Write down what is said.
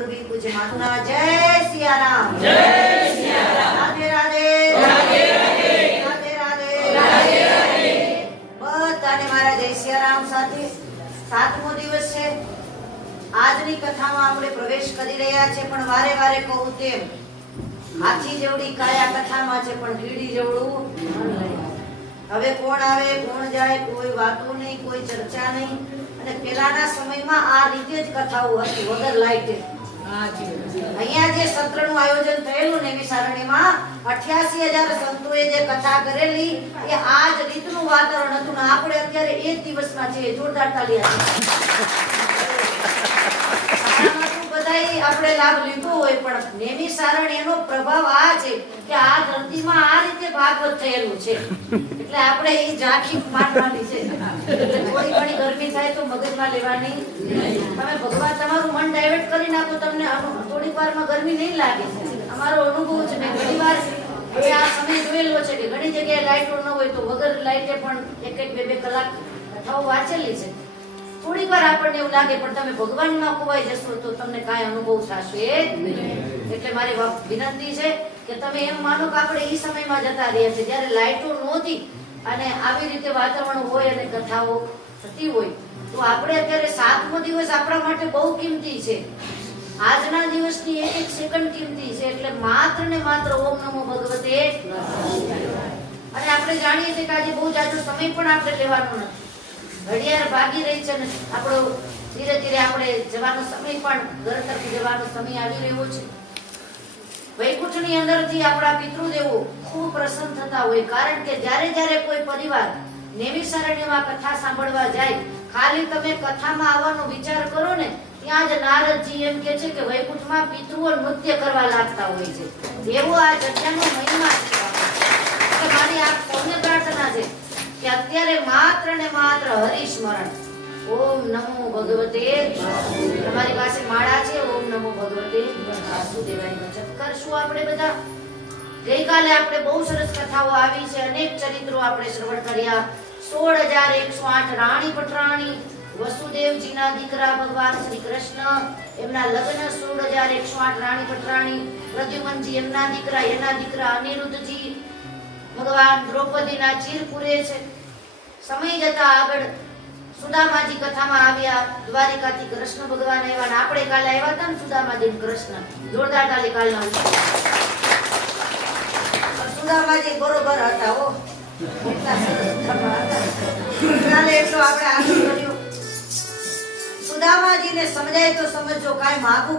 પૂર્વી પૂજ્ય માતુના જય સિયારામ, જય સિયારામ, રાધે રાધે, રાધે રાધે, રાધે રાધે, રાધે રાધે. બધાને મારા જય સિયારામ સાથે 7મો દિવસ છે. આજની કથામાં આપણે પ્રવેશ કરી રહ્યા છે, પણ વારે વારે કહું તેમ હાથી જેવડી કાયા કથામાં છે, પણ કીડી જેવડું મન લઈ. હવે કોણ આવે કોણ જાય, કોઈ વાતો નહીં, કોઈ ચર્ચા નહીં. અને પહેલાના સમયમાં આ રીતે જ કથાઓ હતી, વગર લાઈટે. અહીંયા જે સત્રનું આયોજન થયેલું ને વિસારણીમાં 88,000 સંતોએ જે કથા કરેલી એ આ જ રીતનું વાતાવરણ હતું ને આપણે અત્યારે એક દિવસમાં છે. જોરદાર તાળી આપો. બધાય આપણે લાભ લીધો હોય, પણ નેમી સારણ એનો પ્રભાવ આ છે કે આ ધરતીમાં આ રીતે ભાગવત થયેલું છે, એટલે આપણે એ ઝાંખી માનવાની છે. એટલે થોડી ઘણી ગરમી થાય તો મગજમાં લેવાની નહીં. તમે ભગવાન તમારું મન ડાયવર્ટ કરી નાખો, તમને થોડીક વારમાં ગરમી નહીં લાગે. અમારો અનુભવ છે. મેં ઘણી વાર હવે આ સમય જોયેલો છે કે ઘણી જગ્યાએ લાઈટો ન હોય તો વગર લાઈટે પણ 1-2 કલાક કથાઓ વાંચેલી છે. થોડીક વાર આપણને એવું લાગે, પણ તમે ભગવાનમાં ખોવાઈ જશો તો તમને કાંઈ અનુભવ થશે નહીં. એટલે મારી વિનંતી છે કે તમે એમ માનો કે આપણે એ સમયમાં જતા રહ્યા છે જ્યારે લાઈટો નહોતી અને આવી રીતે વાતાવરણ હોય અને કથાઓ થતી હોય. તો આપણે અત્યારે 7મો દિવસ આપણા માટે બહુ કિંમતી છે. આજના દિવસની એક સેકન્ડ કિંમતી છે. એટલે માત્ર ને માત્ર ઓમ નમો ભગવતે. અને આપણે જાણીએ છીએ કે આજે બહુ જાજો સમય પણ આપણે લેવાનો નથી. ઘડિયાળ ભાગી રહી છે ને આપણો ધીરે ધીરે આપણે જવાનો સમય પણ ઘર તરફ જવાનો સમય આવી રહ્યો છે. વૈકુંઠની અંદરથી આપણા પિતૃદેવો ખૂબ પ્રસન્ન થતા હોય, કારણ કે જ્યારે જ્યારે કોઈ પરિવાર નૈમિષારણ્યમાં કથા સાંભળવા જાય, ખાલી તમે કથામાં આવવાનો વિચાર કરો ને ત્યાં જ નારદજી એમ કહે છે કે વૈકુંઠમાં પિતૃઓ નૃત્ય કરવા લાગતા હોય છે. એવો આ જગ્યાનો મહિમા છે. મારી આ સૌને પ્રાર્થના છે કે અત્યારે માત્ર ને માત્ર હરિસ્મરણ, ઓમ નમો ભગવતે. તમારી પાસે માળા છે, ઓમ નમો ભગવતે વાસુદેવાય જપ કરશું આપણે બધા. ગઈકાલે આપણે બહુ સરસ કથાઓ આવી છે, અનેક ચરિત્રો આપણે શ્રવણ કર્યા. 16,108 રાણી પટરાણી, વસુદેવજીના દીકરા ભગવાન શ્રી કૃષ્ણ, એમના લગ્ન 16,108 રાણી પટરાણી. પ્રદ્યુમનજી એમના દીકરા અનિરુદ્ધજી ભગવાન દ્રૌપદીના ચીર પૂરે છે. સમય જતા આગળ સુદામાજી કથામાં આવ્યા, દ્વારિકાથી કૃષ્ણ ભગવાન આવ્યા. અને આપણે કાલે આવ્યા હતા ને સુદામાજી કૃષ્ણ. જોરદાર તાળી કાલના સુદામાજી બરોબર હતા હો. એટલા સરસ હતા. કાલે એટલો આપણે આનંદ કર્યો. સુદામાજીને સમજાય તો સમજો, કાંઈ માગું